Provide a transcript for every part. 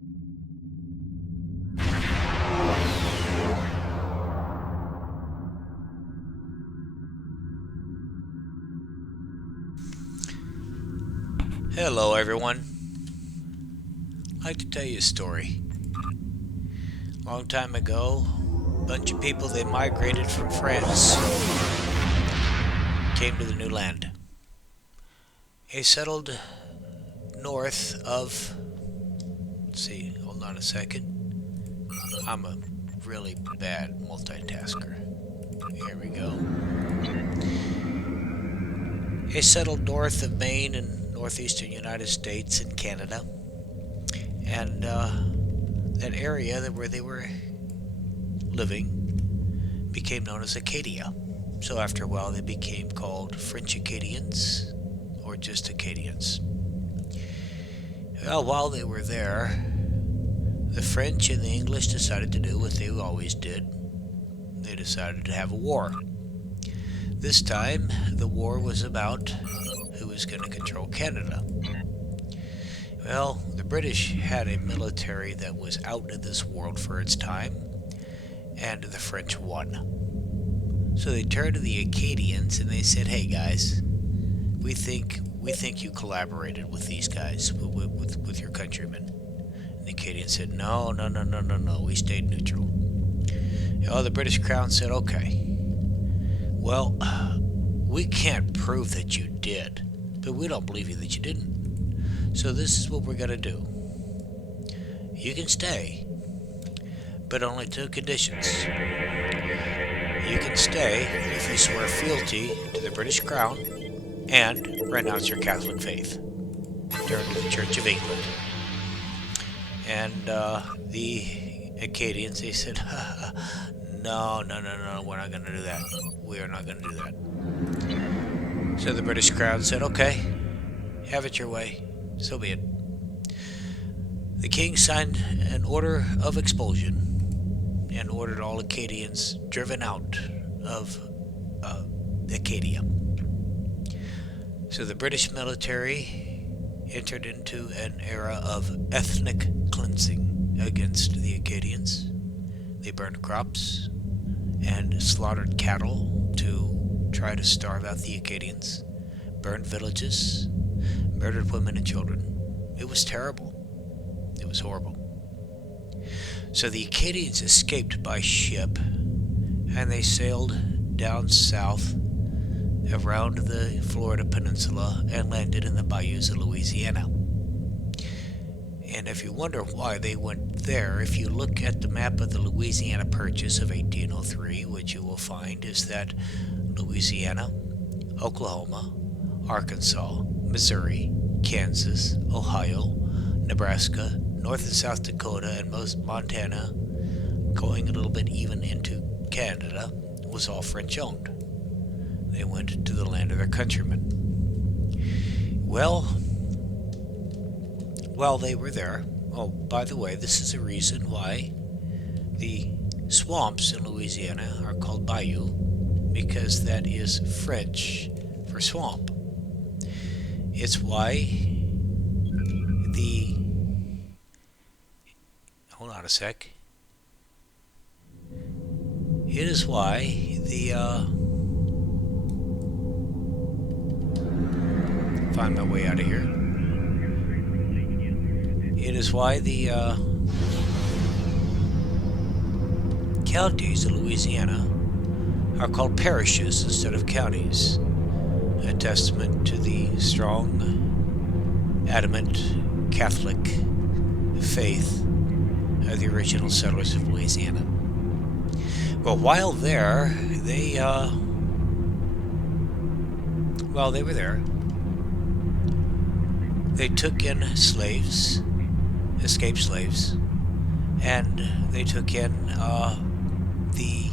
Hello, everyone. I'd like to tell you a story. Long time ago, a bunch of people they migrated from France came to the new land. They settled north of. Let's see, hold on a second. I'm a really bad multitasker. Here we go. They settled north of Maine and northeastern United States and Canada. And that area where they were living became known as Acadia. So after a while, they became called French Acadians or just Acadians. Well, while they were there, the French and the English decided to do what they always did. They decided to have a war. This time, the war was about who was going to control Canada. Well, the British had a military that was out of this world for its time, and the French won. So they turned to the Acadians and they said, "Hey guys, we think you collaborated with these guys, with your countrymen." And the Acadians said, "No, no, no, no, no, no. We stayed neutral." Well, the British Crown said, "Okay. Well, we can't prove that you did, but we don't believe you that you didn't. So this is what we're going to do. You can stay, but only two conditions. You can stay if you swear fealty to the British Crown and renounce your Catholic faith. Turn to the Church of England." And the Acadians, they said, "No, no, no, no, we're not going to do that. We are not going to do that." So the British Crown said, "Okay, have it your way. So be it." The king signed an order of expulsion and ordered all Acadians driven out of Acadia. So the British military entered into an era of ethnic cleansing against the Acadians. They burned crops and slaughtered cattle to try to starve out the Acadians, burned villages, murdered women and children. It was terrible. It was horrible. So the Acadians escaped by ship, and they sailed down south around the Florida Peninsula and landed in the bayous of Louisiana. And if you wonder why they went there, if you look at the map of the Louisiana Purchase of 1803, what you will find is that Louisiana, Oklahoma, Arkansas, Missouri, Kansas, Ohio, Nebraska, North and South Dakota, and most Montana, going a little bit even into Canada, was all French owned. They went to the land of their countrymen. Well, while they were there, oh, by the way, this is the reason why the swamps in Louisiana are called bayou, because that is French for swamp. It's why hold on a sec. It is why find my way out of here. It is why the counties of Louisiana are called parishes instead of counties. A testament to the strong, adamant Catholic faith of the original settlers of Louisiana. Well, while there, while they were there, they took in slaves, escaped slaves, and they took in the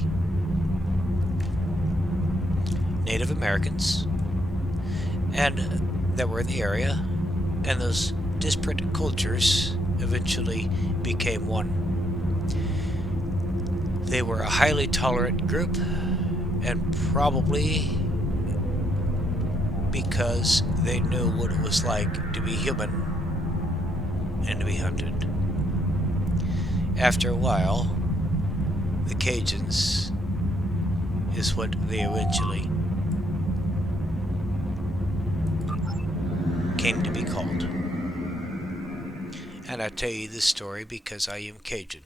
Native Americans and that were in the area, and those disparate cultures eventually became one. They were a highly tolerant group, and probably because they knew what it was like to be human and to be hunted. after a while, the Cajuns is what they eventually came to be called. And I tell you this story because I am Cajun,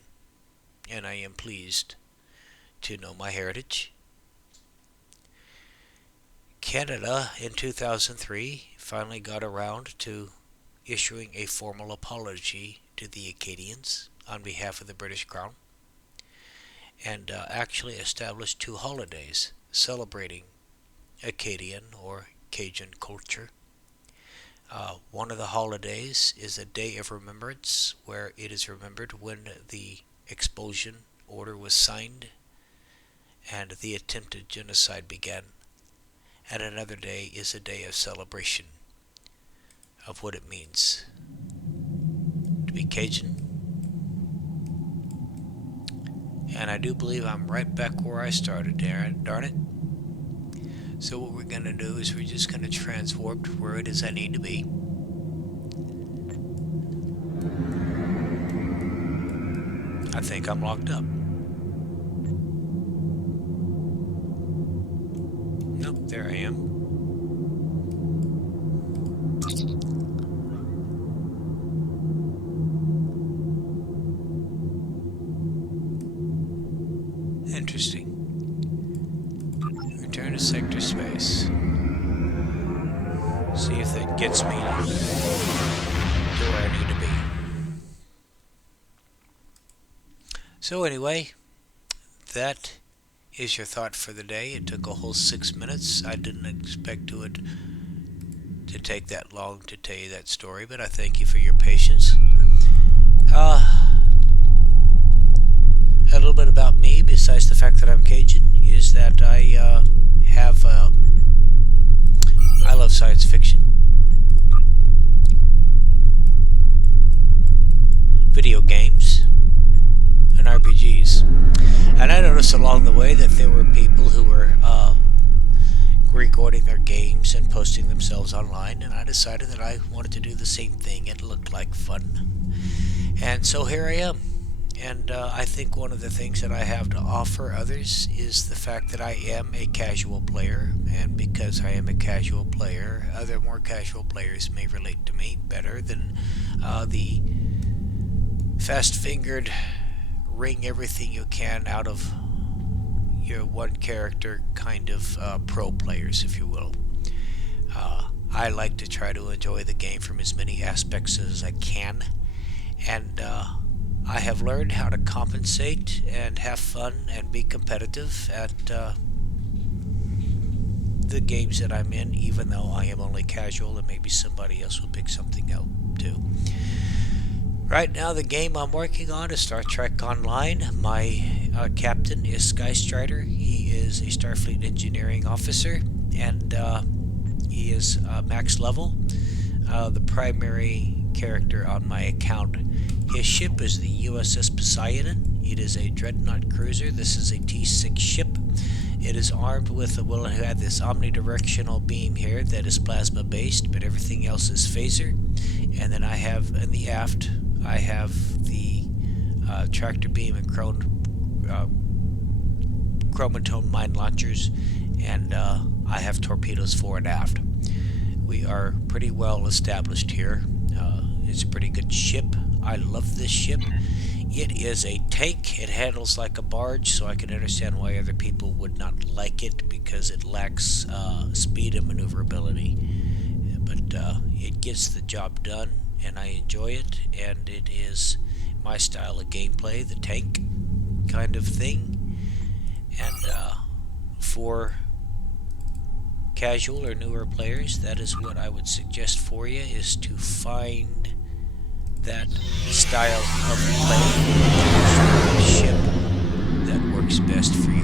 and I am pleased to know my heritage. Canada in 2003 finally got around to issuing a formal apology to the Acadians on behalf of the British Crown, and actually established two holidays celebrating Acadian or Cajun culture. One of the holidays is a day of remembrance, where it is remembered when the expulsion order was signed and the attempted genocide began. And another day is a day of celebration of what it means to be Cajun. And I do believe I'm right back where I started, darn it. So what we're going to do is we're just going to transwarp to where it is I need to be. I think I'm locked up. Nope, there I am. Interesting. Return to sector space. See if that gets me to where I need to be. So anyway, that is your thought for the day. It took a whole 6 minutes. I didn't expect it to take that long to tell you that story, but I thank you for your patience. A little bit about me, besides the fact that I'm Cajun, is that I love science fiction, video games, and RPGs. And I noticed along the way that there were people who were recording their games and posting themselves online, and I decided that I wanted to do the same thing. It looked like fun. And so here I am. And I think one of the things that I have to offer others is the fact that I am a casual player, and because I am a casual player, other more casual players may relate to me better than the fast-fingered wring everything you can out of your one character kind of pro players, if you will. I like to try to enjoy the game from as many aspects as I can, and I have learned how to compensate and have fun and be competitive at the games that I'm in, even though I am only casual, and maybe somebody else will pick something out too. Right now the game I'm working on is Star Trek Online. My captain is Skystryder. He is a Starfleet engineering officer, and he is max level. The primary character on my account, his ship is the USS Poseidon. It is a dreadnought cruiser. This is a T6 ship. It is armed with it had this omnidirectional beam here that is plasma based, but everything else is phaser. And then I have in the aft, I have the tractor beam and chromatone mine launchers, and I have torpedoes fore and aft. We are pretty well established here. It's a pretty good ship. I love this ship. It is a tank. It handles like a barge, so I can understand why other people would not like it, because it lacks speed and maneuverability. But it gets the job done, and I enjoy it, and it is my style of gameplay, the tank kind of thing. And for casual or newer players, that is what I would suggest for you, is to find that style of play, ship that works best for you.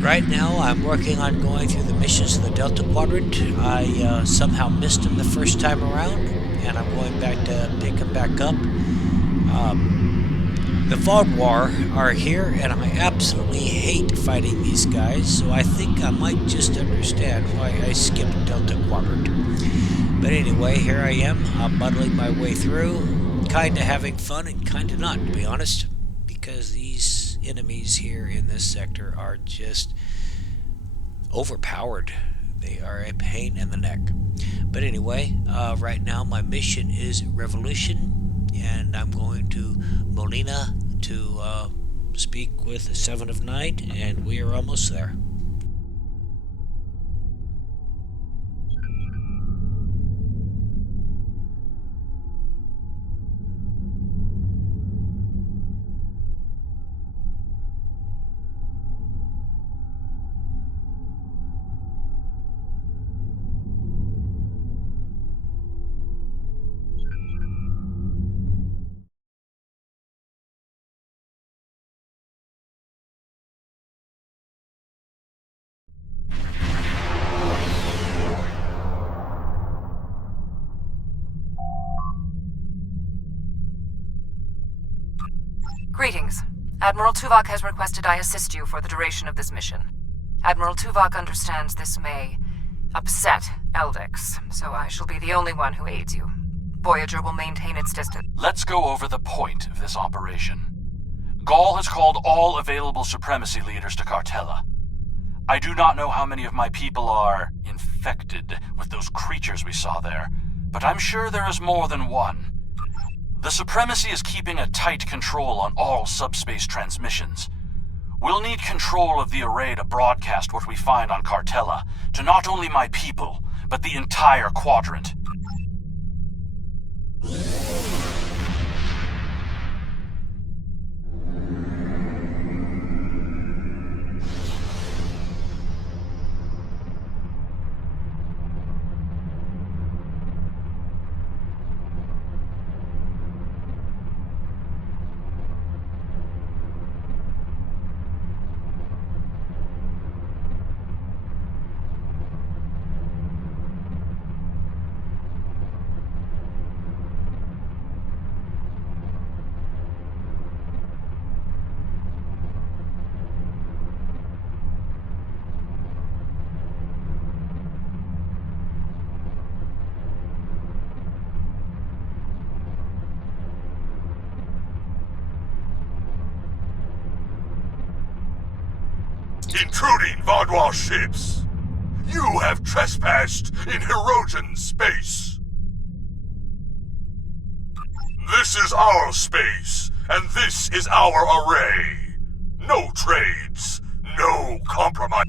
Right now I'm working on going through the missions in the Delta Quadrant. I somehow missed them the first time around, and I'm going back to pick them back up. The Vogwar are here, and I absolutely hate fighting these guys, so I think I might just understand why I skipped Delta Quadrant. But anyway, here I am. I'm muddling my way through. kinda having fun and kinda not, to be honest, because these enemies here in this sector are just overpowered. They are a pain in the neck. But anyway, right now my mission is Revolution, and I'm going to Molina to speak with Seven of Night, and we are almost there. Greetings. Admiral Tuvok has requested I assist you for the duration of this mission. Admiral Tuvok understands this may upset Eldix, so I shall be the only one who aids you. Voyager will maintain its distance. Let's go over the point of this operation. Ghaul has called all available supremacy leaders to Cartella. I do not know how many of my people are infected with those creatures we saw there, but I'm sure there is more than one. The Supremacy is keeping a tight control on all subspace transmissions. We'll need control of the array to broadcast what we find on Cartella to not only my people, but the entire quadrant. Intruding Vaudois ships! You have trespassed in Hirogen space! This is our space, and this is our array. No trades, no compromise.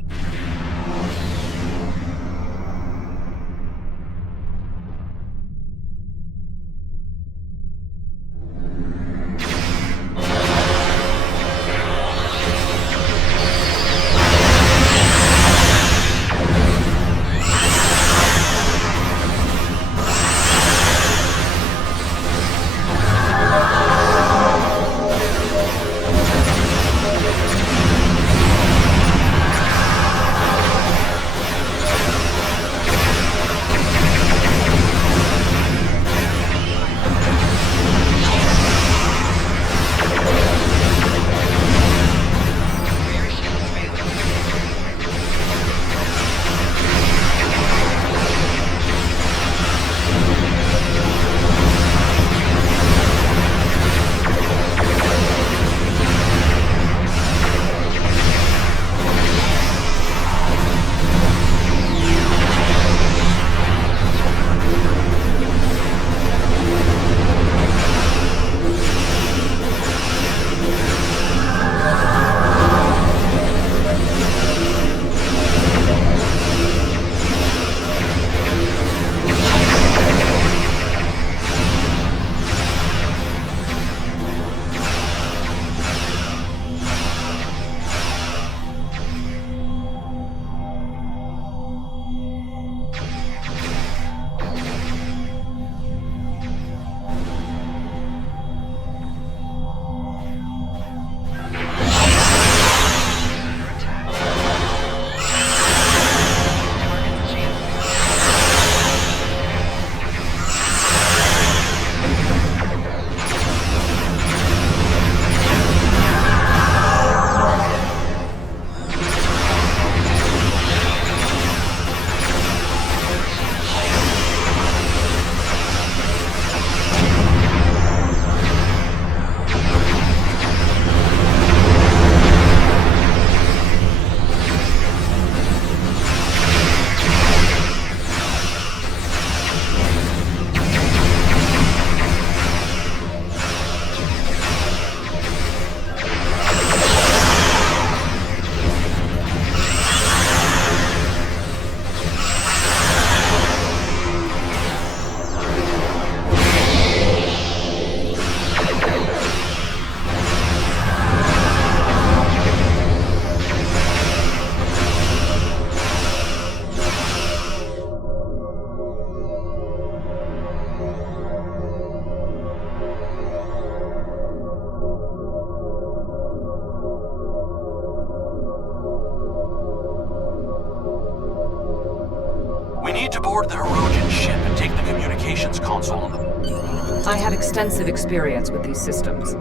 need to board the Herodian ship and take the communications console on the... I had extensive experience with these systems.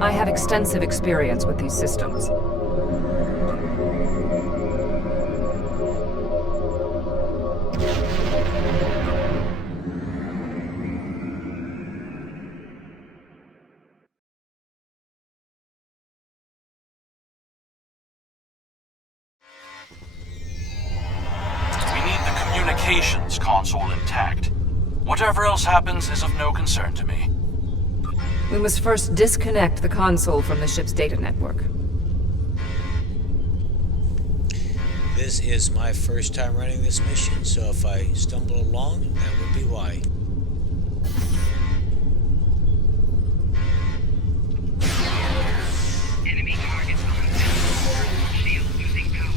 I had extensive experience with these systems. Communications console intact. Whatever else happens is of no concern to me. We must first disconnect the console from the ship's data network. This is my first time running this mission, so if I stumble along, that would be why. Enemy targets on test. Shield losing power.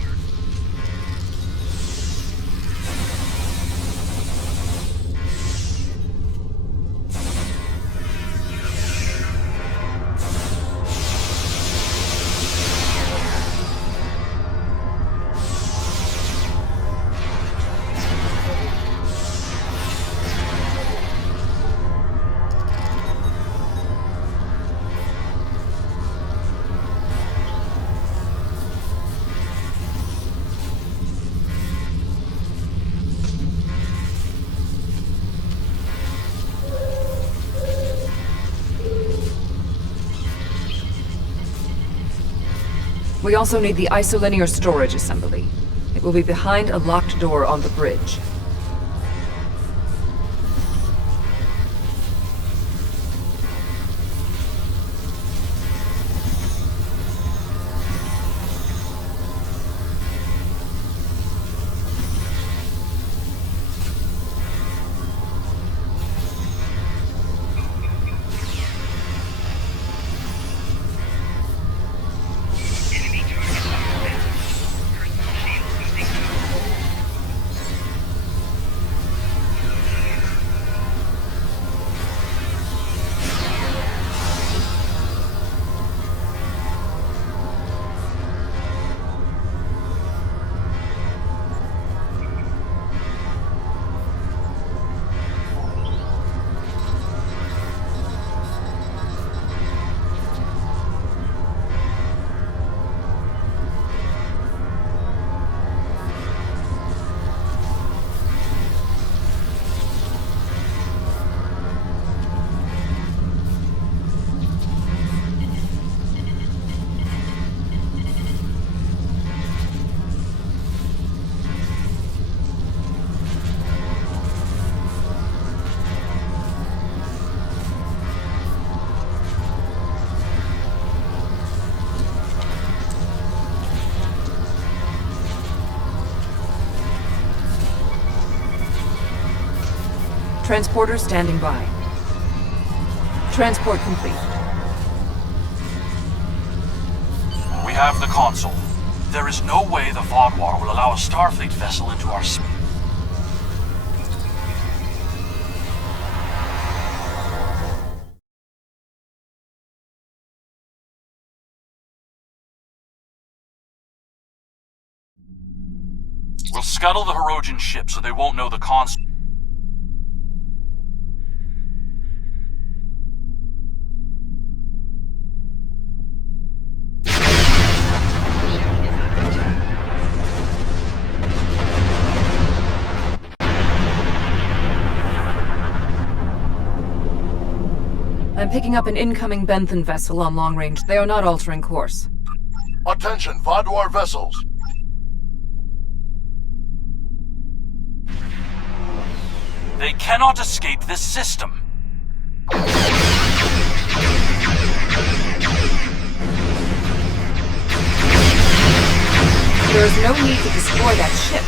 We also need the isolinear storage assembly. It will be behind a locked door on the bridge. Enemy targets on test. Personal shield losing power. Transporter standing by. Transport complete. We have the console. There is no way the Vaadwaur will allow a Starfleet vessel into our space. We'll scuttle the Herodian ship so they won't know the console. I'm picking up an incoming Benthan vessel on long range. They are not altering course. Attention, Vaadwaur vessels. They cannot escape this system. There is no need to destroy that ship.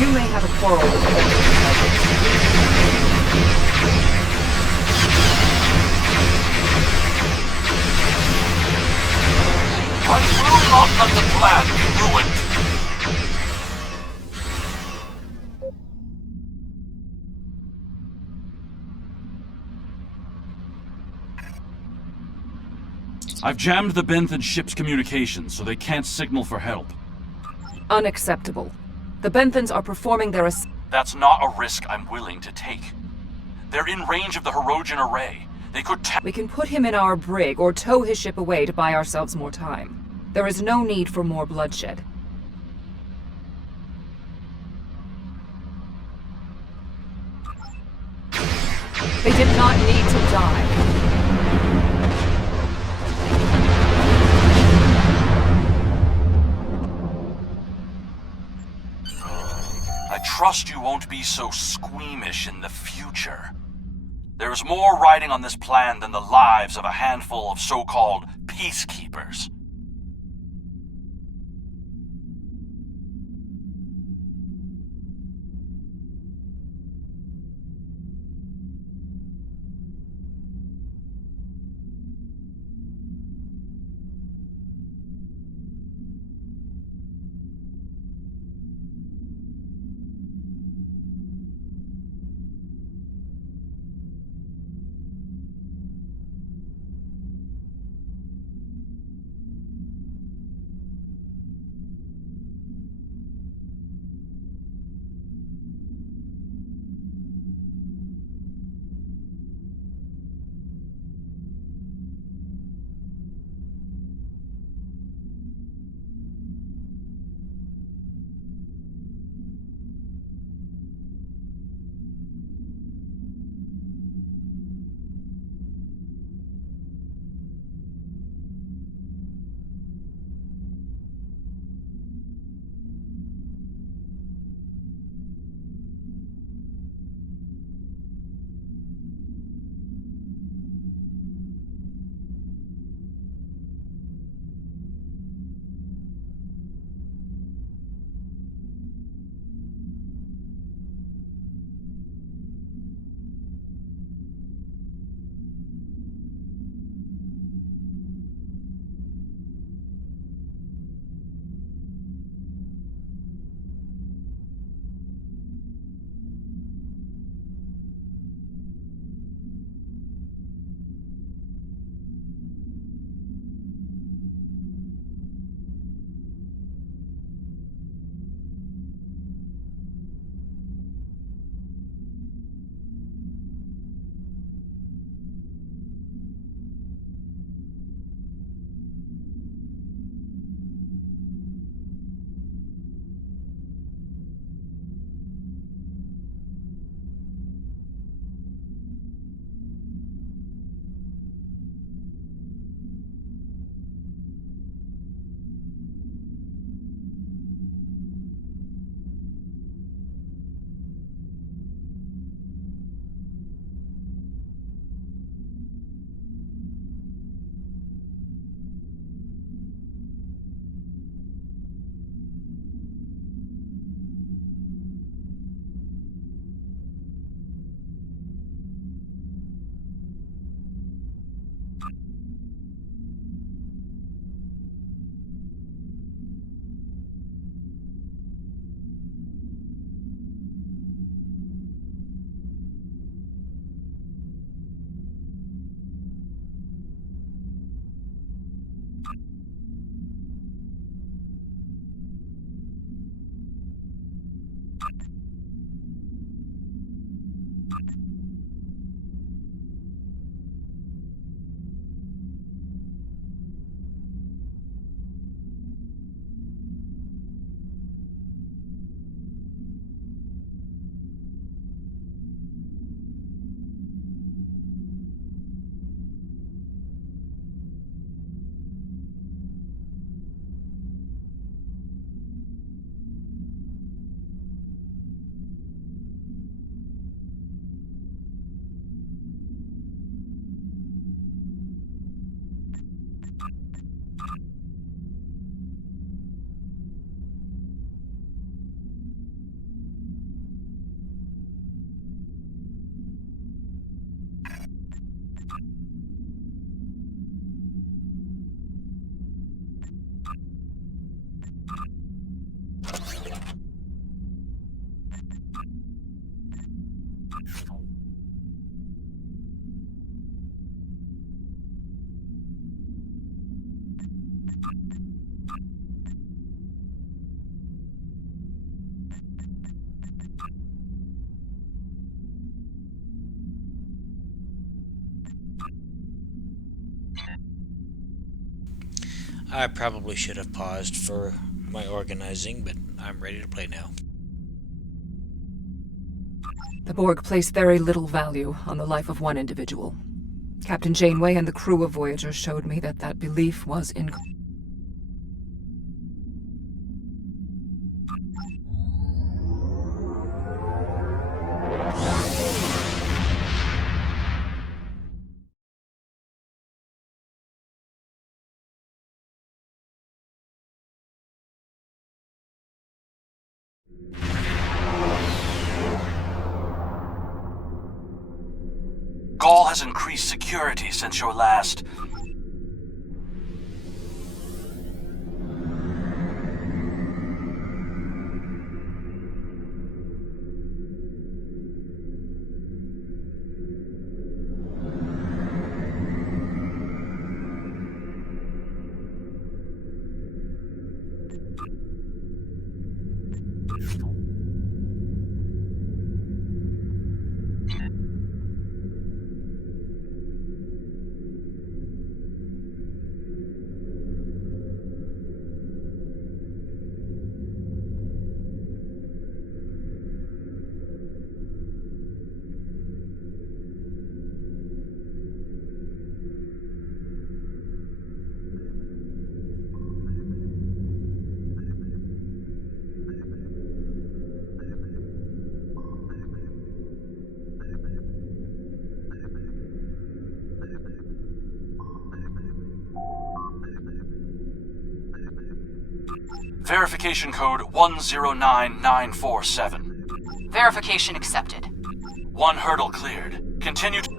You may have a quarrel with the I will not let the plan be ruined. I've jammed the Benthan ship's communications so they can't signal for help. Unacceptable. The Benthans are performing their That's not a risk I'm willing to take. They're in range of the Hirogen array. They could We can put him in our brig or tow his ship away to buy ourselves more time. There is no need for more bloodshed. They did not need to die. I trust you won't be so squeamish in the future. There's more riding on this plan than the lives of a handful of so-called peacekeepers. I probably should have paused for my organizing, but I'm ready to play now. The Borg place very little value on the life of one individual. Captain Janeway and the crew of Voyager showed me that that belief was incorrect. Gaul has increased security since your last... Verification code 109947. Verification accepted. One hurdle cleared. Continue to...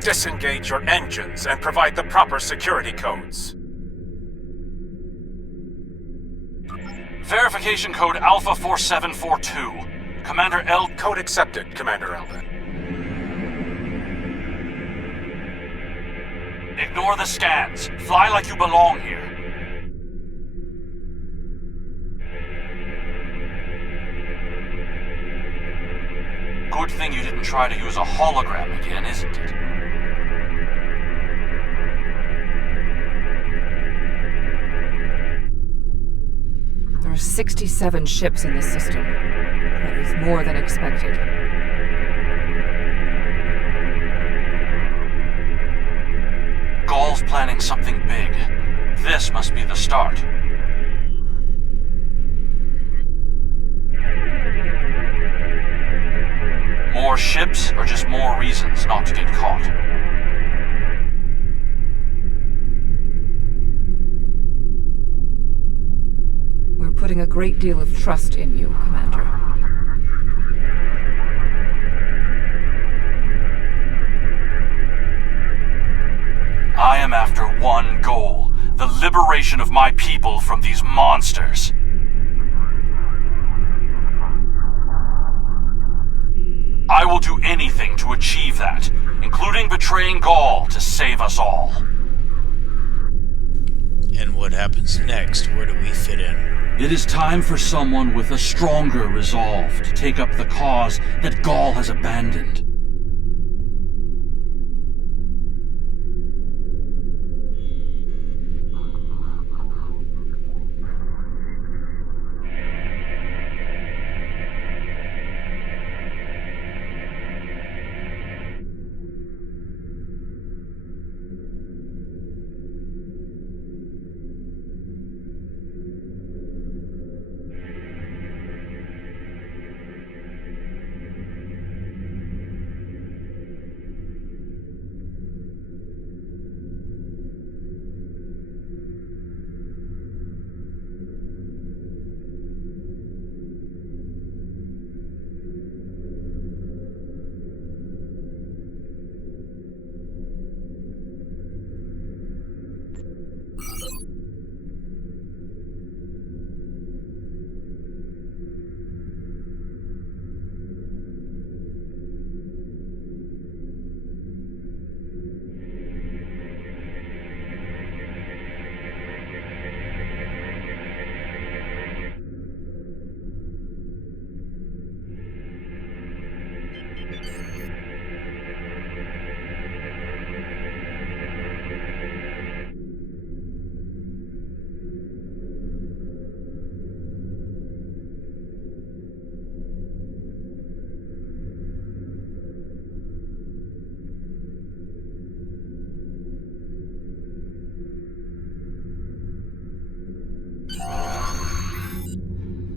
Disengage your engines and provide the proper security codes. Verification code Alpha 4742. Commander L... Code accepted, Commander Elden. Ignore the scans. Fly like you belong here. Good thing you didn't try to use a hologram again, isn't it? There are 67 ships in this system. That is more than expected. Gaul's planning something big. This must be the start. More ships, or just more reasons not to get caught? We're putting a great deal of trust in you, Commander. liberation of my people from these monsters. I will do anything to achieve that, including betraying Gaul to save us all. And what happens next? Where do we fit in? It is time for someone with a stronger resolve to take up the cause that Gaul has abandoned.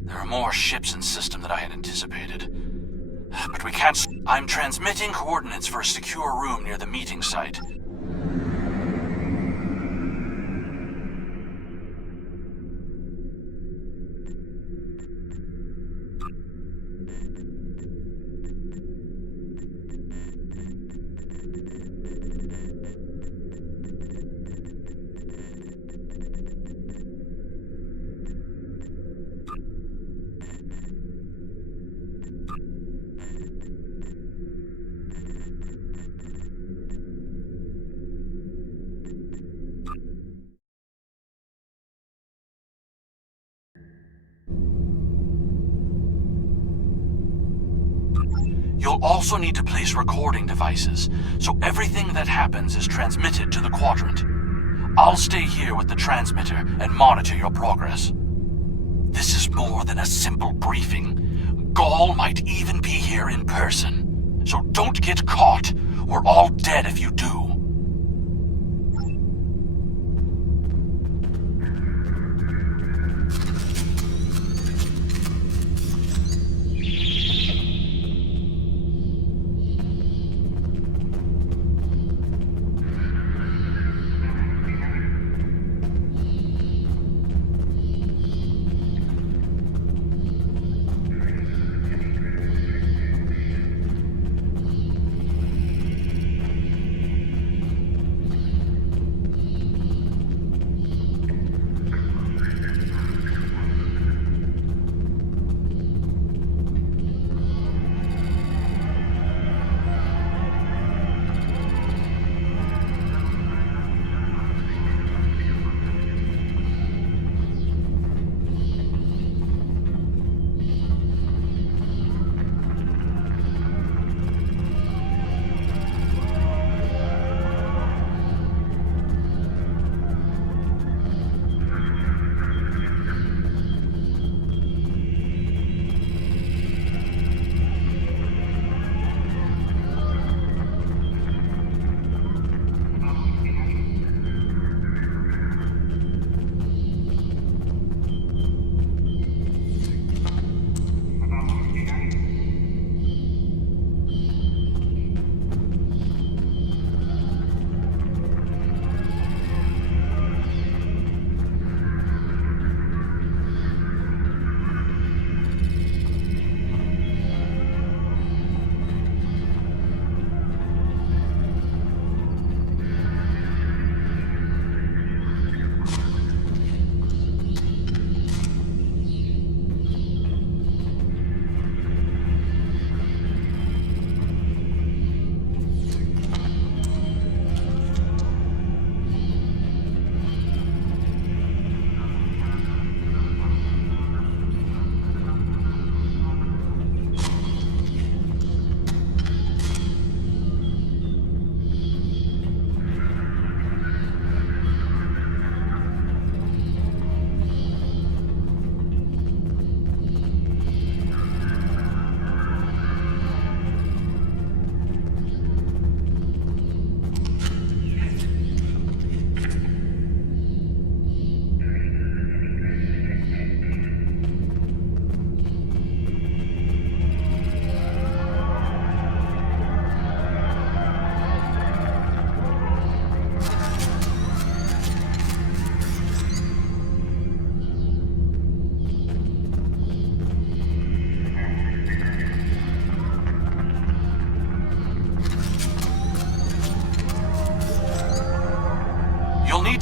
There are more ships in system than I had anticipated. But we can't... I'm transmitting coordinates for a secure room near the meeting site. You'll also need to place recording devices, so everything that happens is transmitted to the Quadrant. I'll stay here with the transmitter and monitor your progress. This is more than a simple briefing. Gaul might even be here in person. So don't get caught. We're all dead if you do.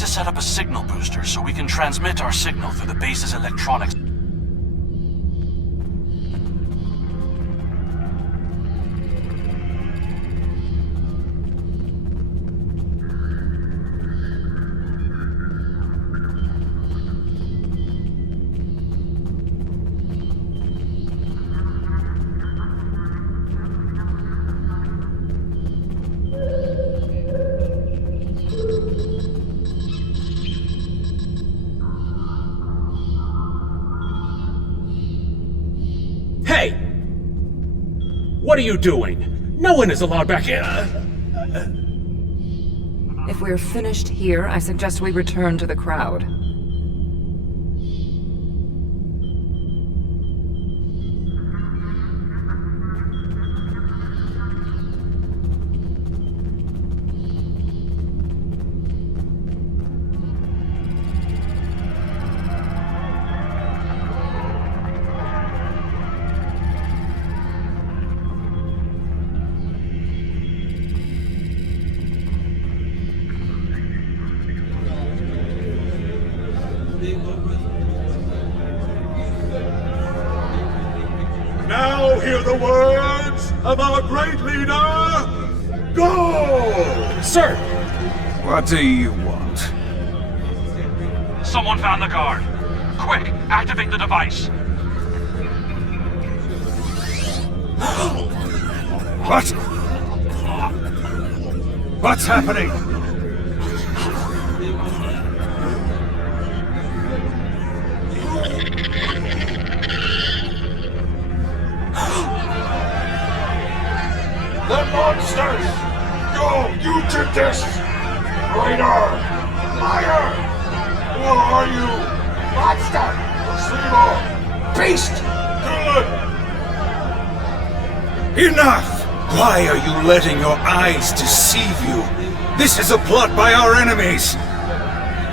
to set up a signal booster so we can transmit our signal through the base's electronics. Hey! What are you doing? No one is allowed back in. If we're finished here, I suggest we return to the crowd. Now hear the words of our great leader, Go! Sir! What do you want? Someone found the guard. Quick, activate the device. What? What's happening? The monsters! Go! You did this! Traitor! Liar! Who are you? Monster! Deceiver! Beast! Villain! Enough! Why are you letting your eyes deceive you? This is a plot by our enemies!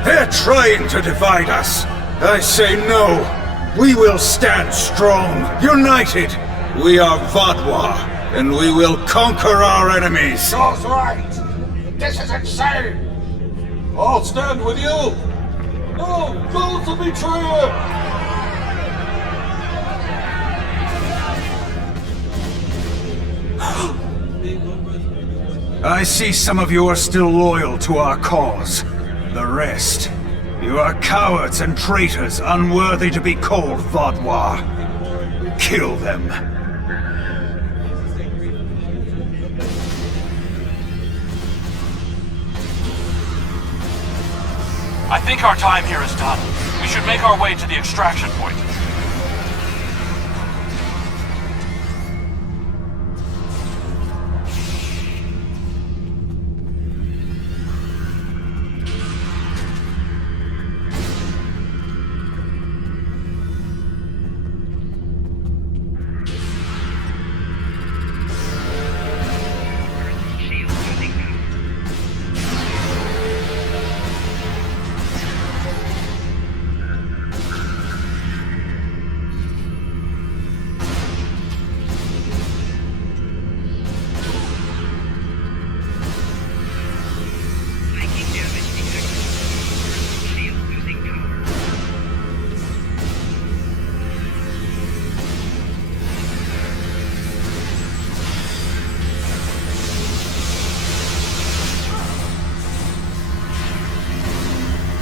They're trying to divide us! I say no! We will stand strong, united! We are Vatwa, and we will conquer our enemies! Go's right! This is insane! I'll stand with you! No! Go's a betrayer! I see some of you are still loyal to our cause. The rest, you are cowards and traitors unworthy to be called Vatwa. Kill them. I think our time here is done. We should make our way to the extraction point. Shield losing power. Psychic damage detected. Shield losing power.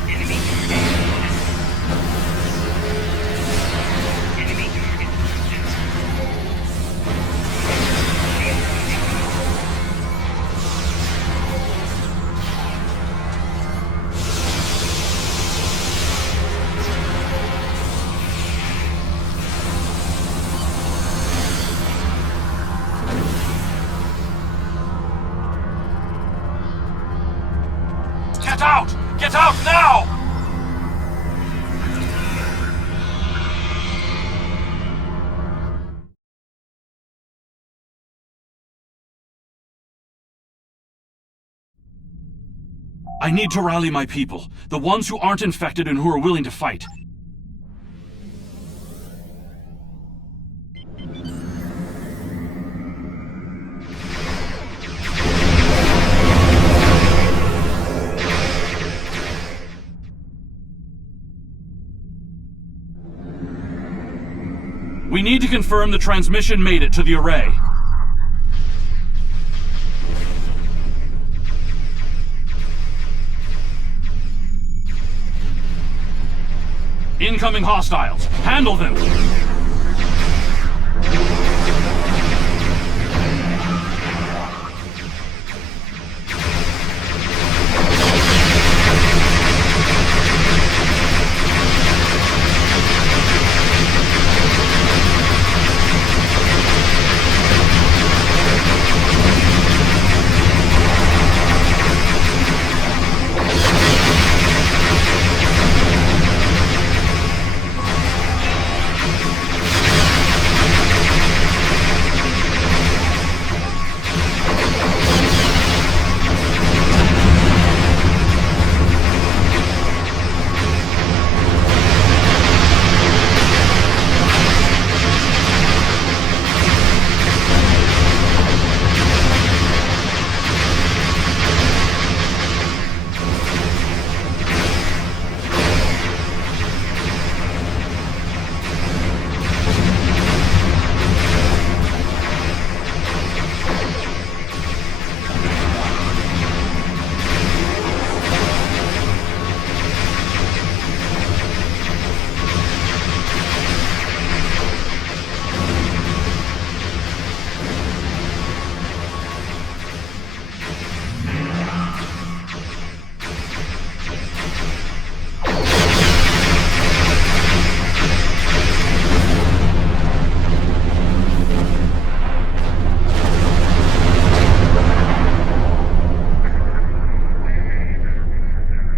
Enemy target detected. Enemy target detected. Shield losing power. Get out! Get out now! I need to rally my people, the ones who aren't infected and who are willing to fight. need to confirm the transmission made it to the array. Incoming hostiles. Handle them!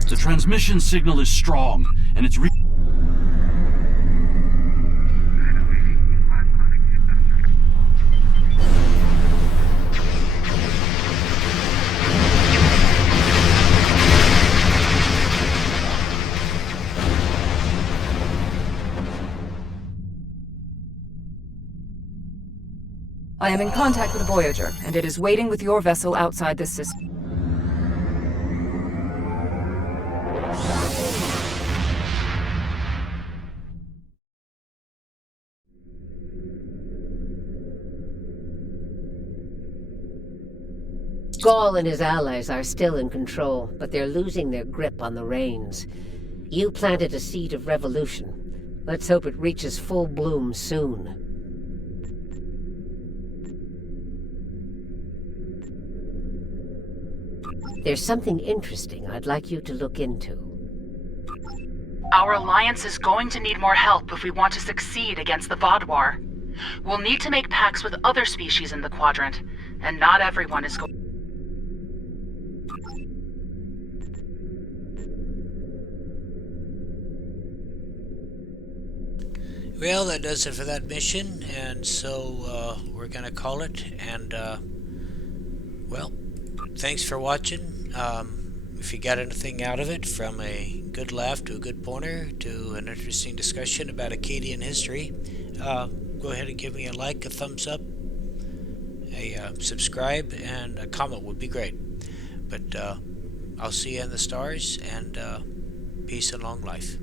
The transmission signal is strong, and it's I am in contact with Voyager, and it is waiting with your vessel outside this system. Gaul and his allies are still in control, but they're losing their grip on the reins. You planted a seed of revolution. Let's hope it reaches full bloom soon. There's something interesting I'd like you to look into. Our alliance is going to need more help if we want to succeed against the Vaadwaur. We'll need to make pacts with other species in the Quadrant, and not everyone is going. Well, that does it for that mission, and so we're gonna call it. And well, thanks for watching. If you got anything out of it, from a good laugh to a good pointer to an interesting discussion about Akkadian history, go ahead and give me a like, a thumbs up, a subscribe, and a comment would be great. But I'll see you in the stars, and peace and long life.